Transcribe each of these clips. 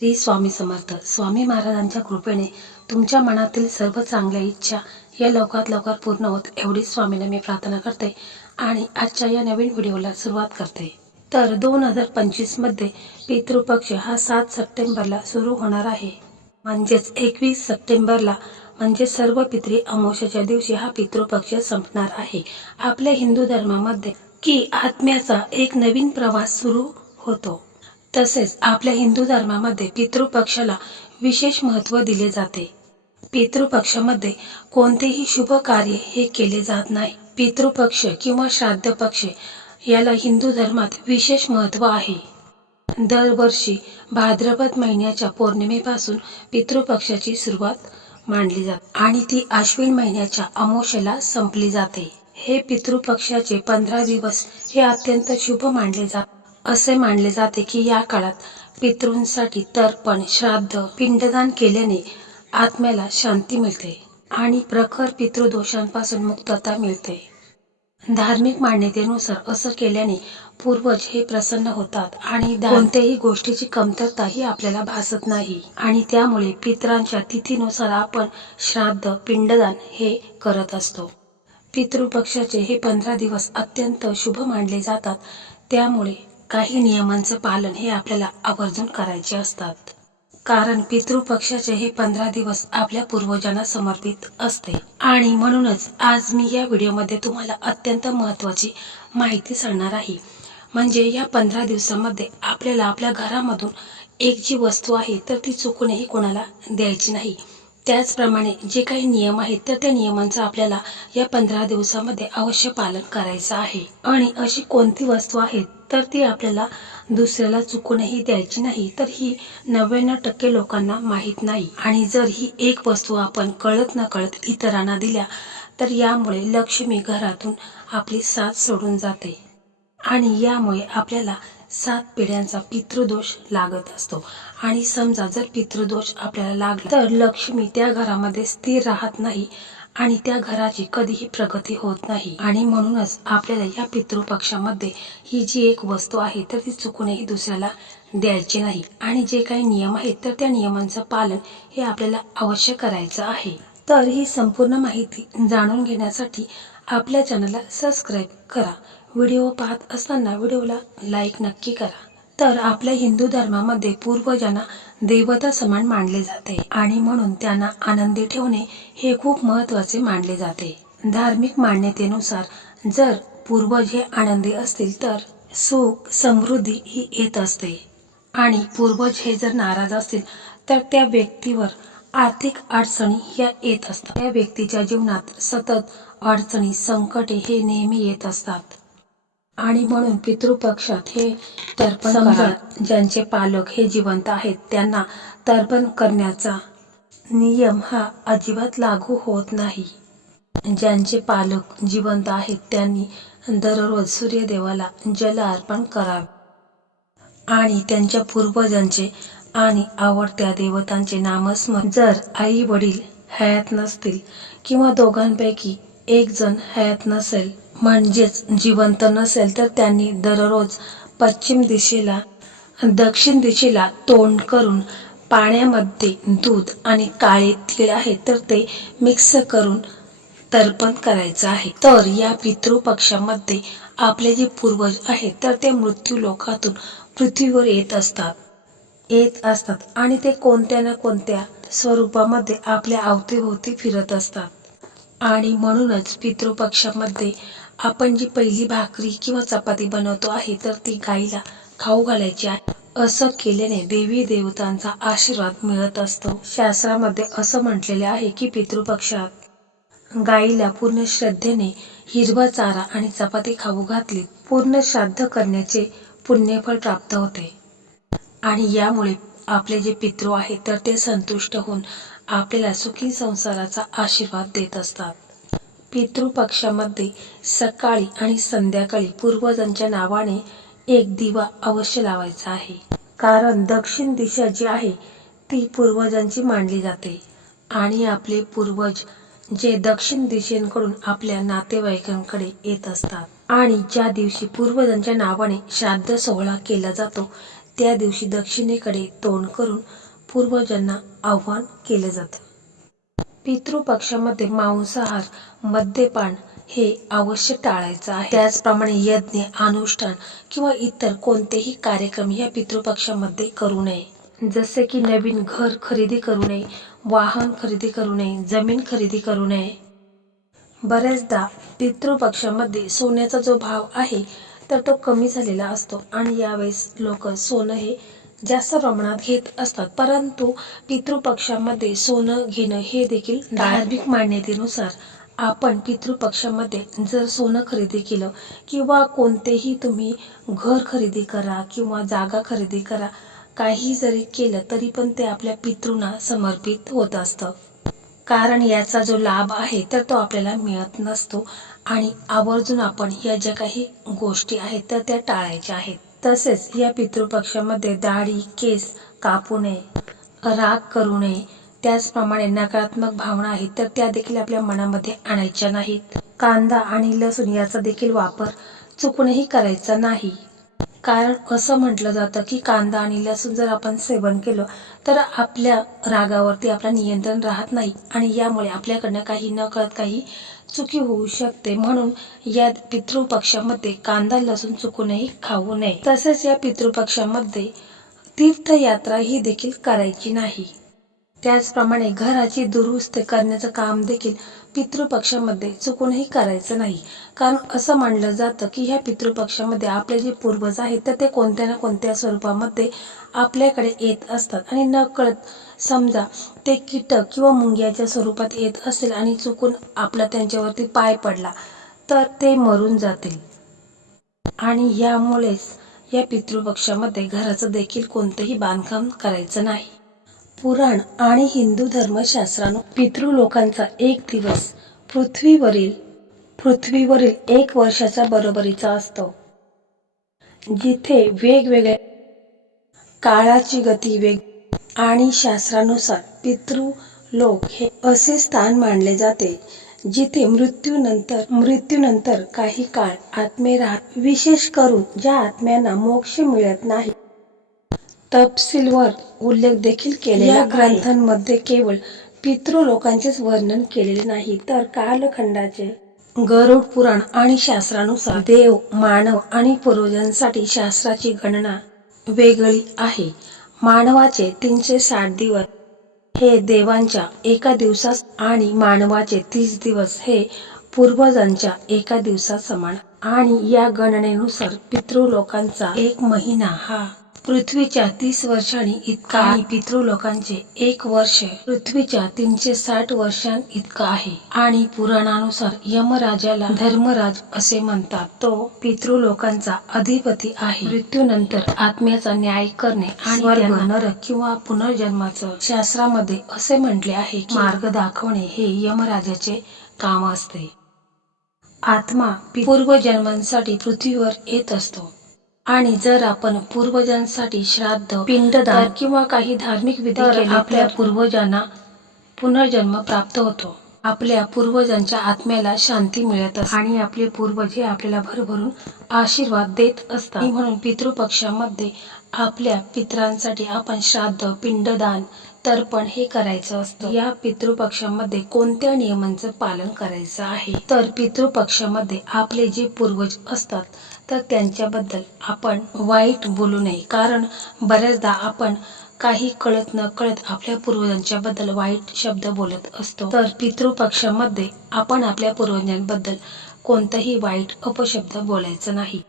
श्री स्वामी समर्थ. स्वामी महाराजांच्या कृपेने तुमच्या मनातील सर्व चांगल्या इच्छा या लवकरात लवकर पूर्ण होत एवढी स्वामीने मी प्रार्थना करते आणि आजच्या या नवीन व्हिडिओला सुरुवात करते. तर दोन हजार पंचवीसमध्ये पितृपक्ष हा सात सप्टेंबरला सुरू होणार आहे. म्हणजेच एकवीस सप्टेंबरला म्हणजे सर्व पितरी अमावस्याच्या दिवशी हा पितृपक्ष संपणार आहे. आपल्या हिंदू धर्मामध्ये की आत्म्याचा एक नवीन प्रवास सुरू होतो. तसेच आपल्या हिंदू धर्मामध्ये पितृपक्षाला विशेष महत्त्व दिले जाते. पितृपक्षामध्ये कोणतेही शुभ कार्य हे केले जात नाही. पितृपक्ष किंवा श्राद्ध पक्ष याला हिंदू धर्मात विशेष महत्त्व आहे. दरवर्षी भाद्रपद महिन्याच्या पौर्णिमेपासून पितृपक्षाची सुरुवात मानली जाते आणि ती आश्विन महिन्याच्या अमोशेला संपली जाते. हे पितृपक्षाचे पंधरा दिवस हे अत्यंत शुभ मानले जाते. असे मानले जाते की या काळात पितृंसाठी तर्पण श्राद्ध पिंडदान केल्याने आत्म्याला शांती मिळते आणि प्रखर पितृदोषांपासून मुक्तता मिळते. धार्मिक मान्यतेनुसार असं केल्याने पूर्वज हे प्रसन्न होतात आणि कोणत्याही गोष्टीची कमतरताही आपल्याला भासत नाही. आणि त्यामुळे पितरांच्या तिथीनुसार आपण श्राद्ध पिंडदान हे करत असतो. पितृपक्षाचे हे पंधरा दिवस अत्यंत शुभ मानले जातात. त्यामुळे काही नियमांचं पालन हे आपल्याला आवर्जून करायचे असतात. कारण पितृपक्षाचे हे पंधरा दिवस आपल्या पूर्वजांना समर्पित असते. आणि म्हणूनच आज मी या व्हिडिओमध्ये तुम्हाला अत्यंत महत्त्वाची माहिती सांगणार आहे. म्हणजे या पंधरा दिवसामध्ये आपल्याला आपल्या घरामधून एक जी वस्तू आहे तर ती चुकूनही कोणाला द्यायची नाही. त्याचप्रमाणे जे काही नियम आहेत तर त्या नियमांचं आपल्याला या पंधरा दिवसामध्ये अवश्य पालन करायचं आहे. आणि अशी कोणती वस्तू आहे तर ती आपल्याला दुसऱ्याला चुकूनही द्यायची नाही तर ही नव्याण्णव टक्के लोकांना माहीत नाही. आणि जर ही एक वस्तू आपण कळत न कळत इतरांना दिल्या तर यामुळे लक्ष्मी घरातून आपली साथ सोडून जाते. आणि यामुळे आपल्याला सात पिढ्यांचा पितृदोष लागत असतो. आणि समजा जर पितृदोष आपल्याला लागला तर लक्ष्मी त्या घरामध्ये स्थिर राहत नाही आणि त्या घराची कधीही प्रगती होत नाही. आणि म्हणूनच आपल्याला या पितृपक्षामध्ये ही जी एक वस्तू आहे तर ती चुकूनही दुसऱ्याला द्यायची नाही. आणि जे काही नियम आहेत तर त्या नियमांचं पालन हे आपल्याला अवश्य करायचं आहे. तर ही संपूर्ण माहिती जाणून घेण्यासाठी आपल्या चॅनलला सबस्क्राईब करा. व्हिडिओ पाहत असताना व्हिडिओला लाईक नक्की करा. तर आपल्या हिंदू धर्मामध्ये पूर्वजांना देवता समान मानले जाते आणि म्हणून त्यांना आनंदी ठेवणे हे खूप महत्त्वाचे मानले जाते. धार्मिक मान्यतेनुसार जर पूर्वज हे आनंदी असतील तर सुख समृद्धी ही येत असते. आणि पूर्वज हे जर नाराज असतील तर त्या व्यक्तीवर आर्थिक अडचणी ह्या येत असतात. त्या व्यक्तीच्या जीवनात सतत अडचणी संकटे हे नेहमी येत असतात. आणि म्हणून पितृपक्षात हे तर्पण ज्यांचे पालक हे जिवंत आहेत त्यांना तर्पण करण्याचा नियम हा अजिबात लागू होत नाही. ज्यांचे पालक जिवंत आहेत त्यांनी दररोज सूर्यदेवाला जल अर्पण करावे. आणि त्यांच्या पूर्वजांचे आणि आवडत्या देवतांचे नामस्मरण. जर आई वडील हयात नसतील किंवा दोघांपैकी एक जण हयात नसेल म्हणजेच जिवंत नसेल तर त्यांनी दररोज पश्चिम दिशेला दक्षिण दिशेला तोंड करून पाण्यामध्ये दूध आणि काळे तीळ आहे तर ते मिक्स करून तर्पण करायचं आहे. तर या पितृपक्षामध्ये आपले जे पूर्वज आहेत तर ते मृत्यू लोकातून पृथ्वीवर येत असतात. येत असतात आणि ते कोणत्या ना कोणत्या स्वरूपामध्ये आपल्या अवतीभोवती फिरत असतात. आणि म्हणूनच पितृपक्षामध्ये आपण जी पहिली भाकरी किंवा चपाती बनवतो आहे तर ती गाईला खाऊ घालायची आहे. असं केल्याने देवी देवतांचा आशीर्वाद मिळत असतो. शास्त्रामध्ये असं म्हटलेले आहे की पितृपक्षात गाईला पूर्ण श्रद्धेने हिरवा चारा आणि चपाती खाऊ घातली पूर्ण श्राद्ध करण्याचे पुण्यफळ प्राप्त होते. आणि यामुळे आपले जे पितृ आहेत तर ते संतुष्ट होऊन आपल्याला सुखी संसाराचा आशीर्वाद देत असतात. पितृपक्षामध्ये सकाळी आणि संध्याकाळी पूर्वजांच्या नावाने एक दिवा अवश्य लावायचा आहे. कारण दक्षिण दिशा जी आहे ती पूर्वजांची मानली जाते. आणि आपले पूर्वज जे दक्षिण दिशेकडून आपल्या नातेवाईकांकडे येत असतात. आणि ज्या दिवशी पूर्वजांच्या नावाने श्राद्ध सोहळा केला जातो त्या दिवशी दक्षिणेकडे तोंड करून पूर्वजांना आव्हान केलं जातं. पितृपक्षामध्ये मांसाहार मद्यपान हे अवश्य टाळायचं आहे. त्याचप्रमाणे यज्ञ अनुष्ठान किंवा इतर कोणतेही कार्यक्रम या पितृपक्षामध्ये करू नये. जसे की नवीन घर खरेदी करू नये वाहन खरेदी करू नये जमीन खरेदी करू नये. बऱ्याचदा पितृपक्षामध्ये सोन्याचा जो भाव आहे तर तो कमी झालेला असतो आणि यावेळेस लोक सोनं हे जास्त प्रमाणात घेत असतात. परंतु पितृपक्षामध्ये सोनं घेणं हे देखील धार्मिक मान्यतेनुसार आपण पितृपक्षामध्ये जर सोनं खरेदी केलं किंवा कोणतेही तुम्ही घर खरेदी करा किंवा जागा खरेदी करा काही जरी केलं तरी पण ते आपल्या पितृंना समर्पित होत असतं. कारण याचा जो लाभ आहे तर तो आपल्याला मिळत नसतो आणि आवर्जून आपण या ज्या काही गोष्टी आहेत तर त्या टाळायच्या आहेत. तसेच या पितृपक्षामध्ये दाढी केस कापू नये राग करू नये त्याचप्रमाणे नकारात्मक भावना आहेत तर त्या देखील आपल्या मनामध्ये आणायच्या नाहीत. कांदा आणि लसूण याचा देखील वापर चुकूनही करायचा नाही. कारण असं म्हटलं जातं की कांदा आणि लसूण जर आपण सेवन केलं तर आपल्या रागावरती आपलं नियंत्रण राहत नाही आणि यामुळे आपल्याकडनं काही न कळत काही चुकी होऊ शकते म्हणून या पितृपक्षामध्ये कांदा लसूण चुकूनही खाऊ नये. तसेच या पितृपक्षामध्ये तीर्थयात्रा ही देखील करायची नाही. त्याचप्रमाणे घराची दुरुस्ती करण्याचं काम देखील पितृपक्षामध्ये चुकूनही करायचं नाही. कारण असं मानलं जातं की ह्या पितृपक्षामध्ये आपले जे पूर्वज आहेत तर ते कोणत्या ना कोणत्या स्वरूपामध्ये आपल्याकडे येत असतात. आणि नकळत समजा ते कीटक किंवा मुंग्याच्या स्वरूपात येत असेल आणि चुकून आपला त्यांच्यावरती पाय पडला तर ते मरून जातील. आणि यामुळेच या पितृपक्षामध्ये घराचं देखील कोणतंही बांधकाम करायचं नाही. पुराण आणि हिंदू धर्मशास्त्रानु पितृ लोकांचा एक दिवस पृथ्वीवरील पृथ्वीवरील एक वर्षाच्या बरोबरीचा असतो. जिथे वेगवेगळ्या काळाची गती वेग आणि शास्त्रानुसार पितृ लोक हे असे स्थान मानले जाते जिथे मृत्यूनंतर मृत्यूनंतर काही काळ आत्मे राहत विशेष करून ज्या आत्म्यांना मोक्ष मिळत नाही. तपशीलवर उल्लेख देखील केलेला या ग्रंथांमध्ये केवळ पितृ लोकांचेच वर्णन केलेले नाही तर कालखंडाचे गरुड पुराण आणि शास्त्रानुसार देव मानव आणि पूर्वजांसाठी शास्त्राची गणना वेगळी आहे. मानवाचे तीनशे साठ दिवस हे देवांच्या एका दिवसास आणि मानवाचे तीस दिवस हे पूर्वजांच्या एका दिवसात समान. आणि या गणनेनुसार पितृ लोकांचा एक महिना हा पृथ्वीच्या तीस वर्षांनी इतका आणि पितृ लोकांचे एक वर्ष पृथ्वीच्या तीनशे साठ वर्षां इतका आहे. आणि पुराणानुसार यमराजाला धर्मराज असे म्हणतात. तो पितृ लोकांचा अधिपती आहे. मृत्यूनंतर आत्म्याचा न्याय करणे आणि नरक किंवा पुनर्जन्माचं शास्त्रामध्ये असे म्हटले आहे की मार्ग दाखवणे हे यमराजाचे काम असते. आत्मा पूर्वजन्मांसाठी पृथ्वीवर येत असतो. आणि जर आपण पूर्वजांसाठी श्राद्ध पिंडदान किंवा काही धार्मिक विधी केले आपल्या पूर्वजांना पुनर्जन्म प्राप्त होतो. आपल्या पूर्वजांच्या आत्म्याला शांती मिळत असते. आणि आपले पूर्वज हे आपल्याला भरभरून आशीर्वाद देत असतात. म्हणून पितृपक्षामध्ये आपल्या पित्रांसाठी आपण श्राद्ध पिंडदान तर्पण हे करायचं असतं. या पितृपक्षामध्ये कोणत्या नियमांचं पालन करायचं आहे? तर पितृपक्षामध्ये आपले जे पूर्वज असतात तर त्यांच्याबद्दल आपण वाईट बोलू नये. कारण बऱ्याचदा आपण काही कळत न कळत आपल्या पूर्वजांच्या बद्दल वाईट शब्द बोलत असतो. तर पितृपक्षामध्ये आपण आपल्या पूर्वजांबद्दल कोणताही वाईट अपशब्द बोलायचा नाही.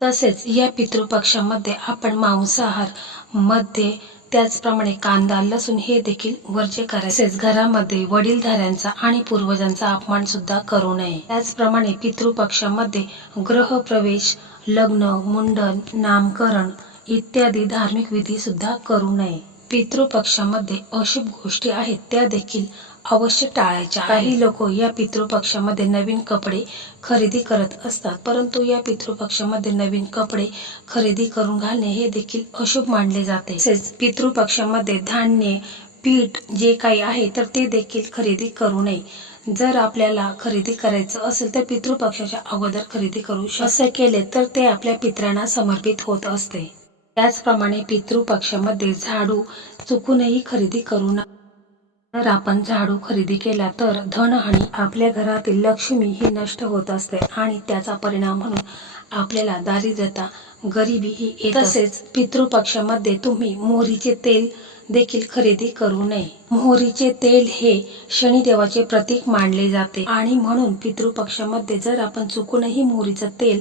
तसेच या पितृपक्षामध्ये आपण मांसाहारमध्ये त्याचप्रमाणे कांदा लसूण हे देखील वरचे करायचे घरामध्ये वडीलधाऱ्यांचा आणि पूर्वजांचा अपमान सुद्धा करू नये. त्याचप्रमाणे पितृपक्षामध्ये ग्रह प्रवेश लग्न मुंडन नामकरण इत्यादी धार्मिक विधी सुद्धा करू नये. पितृपक्षामध्ये अशुभ गोष्टी आहेत त्या देखील अवश्य टाळायच्या. काही लोक या पितृपक्षामध्ये नवीन कपडे खरेदी करत असतात परंतु या पितृपक्षामध्ये नवीन कपडे खरेदी करून घालणे हे देखील अशुभ मानले जाते. तसेच पितृपक्षामध्ये धान्य पीठ जे काही आहे तर ते देखील खरेदी करू नये. जर आपल्याला खरेदी करायचं असेल तर पितृपक्षाच्या अगोदर खरेदी करू असे केले तर ते आपल्या पित्रांना समर्पित होत असते. त्याचप्रमाणे पितृपक्षामध्ये झाडू चुकूनही खरेदी करू नका जर आपण झाडू खरेदी केला तर धनहानी आपल्या घरातील लक्ष्मी ही नष्ट होत असते आणि त्याचा परिणाम म्हणून आपल्याला दारिद्र्यता गरिबी ही येत तसेच पितृपक्षामध्ये तुम्ही मोहरीचे तेल देखील खरेदी करू नये. मोहरीचे तेल हे शनिदेवाचे प्रतीक मानले जाते आणि म्हणून पितृपक्षामध्ये जर आपण चुकूनही मोहरीचं तेल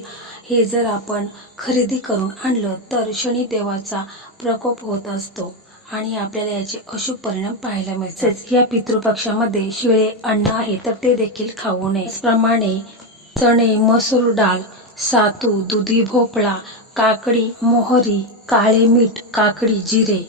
हे जर आपण खरेदी करून आणलं तर शनिदेवाचा प्रकोप होत असतो आणि आपल्याला याचे अशुभ परिणाम पाहायला मिळतात. या पितृपक्षामध्ये शिळे अन्न आहे तर ते देखील खाऊ नये. प्रमाणे चणे मसूर डाळ सातू दुधी भोपळा काकडी मोहरी काळे मीठ काकडी जिरे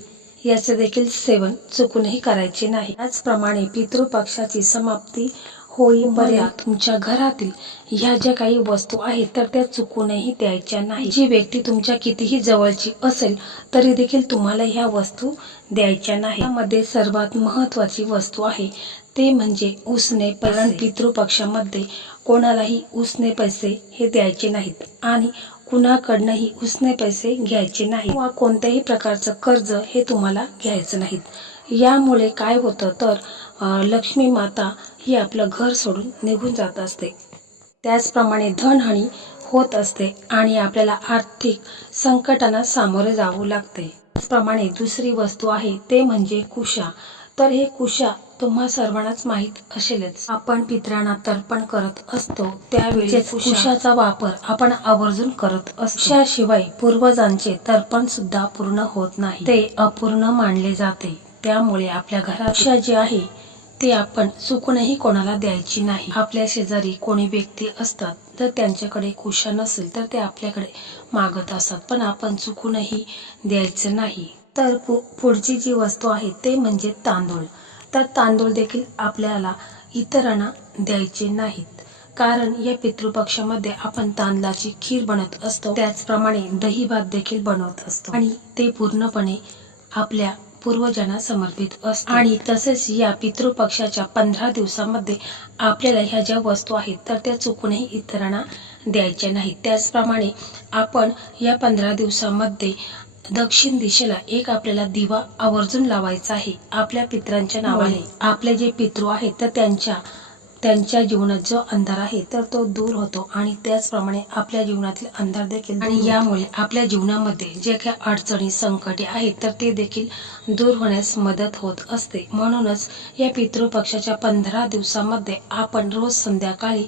याचे देखील सेवन चुकूनही करायचे नाही. त्याचप्रमाणे पितृपक्षाची समाप्ती होईपर्यंत तुमच्या घरातील ह्या ज्या काही वस्तू आहेत तर त्या चुकूनही द्यायच्या नाही जी व्यक्ती तुमच्या कितीही जवळची असेल तरी देखील तुम्हाला ह्या वस्तू द्यायच्या नाही यामध्ये सर्वात महत्वाची वस्तू आहे ते म्हणजे उसने कारण पितृपक्षामध्ये कोणालाही उसने पैसे हे द्यायचे नाहीत आणि कुणाकडनंही उसने पैसे घ्यायचे नाही किंवा कोणत्याही प्रकारचं कर्ज हे तुम्हाला घ्यायचं नाहीत. यामुळे काय होतं तर लक्ष्मी माता ही आपलं घर सोडून निघून जात असते. त्याचप्रमाणे धनहानी होत असते आणि आपल्याला आर्थिक संकटांना सामोरे जावं लागते. त्याचप्रमाणे दुसरी वस्तू आहे ते म्हणजे कुशा. तर हे कुशा तुम्हा सर्वांनाच माहीत असेलच. आपण पित्रांना तर्पण करत असतो त्यावेळी कुशाचा वापर आपण आवर्जून करत असतो. त्याशिवाय पूर्वजांचे तर्पण सुद्धा पूर्ण होत नाही. ते अपूर्ण मानले जाते. त्यामुळे आपल्या घरात कुशा जे आहे ते आपण चुकूनही कोणाला द्यायची नाही. आपल्या शेजारी कोणी व्यक्ती असतात तर त्यांच्याकडे कुशा नसेल तर ते आपल्याकडे मागत असतात. पण आपण चुकूनही द्यायचं नाही. तर पु पुढची जी वस्तू आहे ते म्हणजे तांदूळ. तर तांदूळ देखील आपल्याला इतरांना द्यायचे नाहीत. कारण या पितृपक्षामध्ये आपण तांदळाची खीर बनवत असतो. त्याचप्रमाणे दही भात देखील बनवत असतो. आणि ते पूर्णपणे आपल्या पूर्वजांना समर्पित असते. आणि तसेच या पितृपक्षाच्या पंधरा दिवसामध्ये आपल्याला ह्या ज्या वस्तू आहेत तर त्या चुकूनही इतरांना द्यायच्या नाहीत. त्याचप्रमाणे आपण या पंधरा दिवसामध्ये दक्षिण दिशेला एक आपल्याला दिवा आवर्जून लावायचा आहे आपल्या पित्रांच्या नावाने. आपले जे पितृ आहेत तर त्यांच्या त्यांच्या जीवनात जो अंधार आहे तर तो दूर होतो. आणि त्याचप्रमाणे आपल्या जीवनातील अंधार देखील आणि यामुळे आपल्या जीवनामध्ये जे काही अडचणी संकटे आहेत तर ते देखील दूर होण्यास मदत होत असते. म्हणूनच या पितृपक्षाच्या पंधरा दिवसामध्ये आपण रोज संध्याकाळी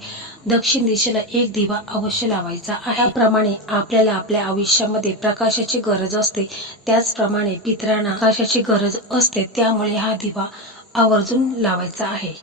दक्षिण दिशेला एक दिवा अवश्य लावायचा आहे. त्याप्रमाणे आपल्याला आपल्या आयुष्यामध्ये प्रकाशाची गरज असते. त्याचप्रमाणे पितरांना प्रकाशाची गरज असते. त्यामुळे हा दिवा आवर्जून लावायचा आहे.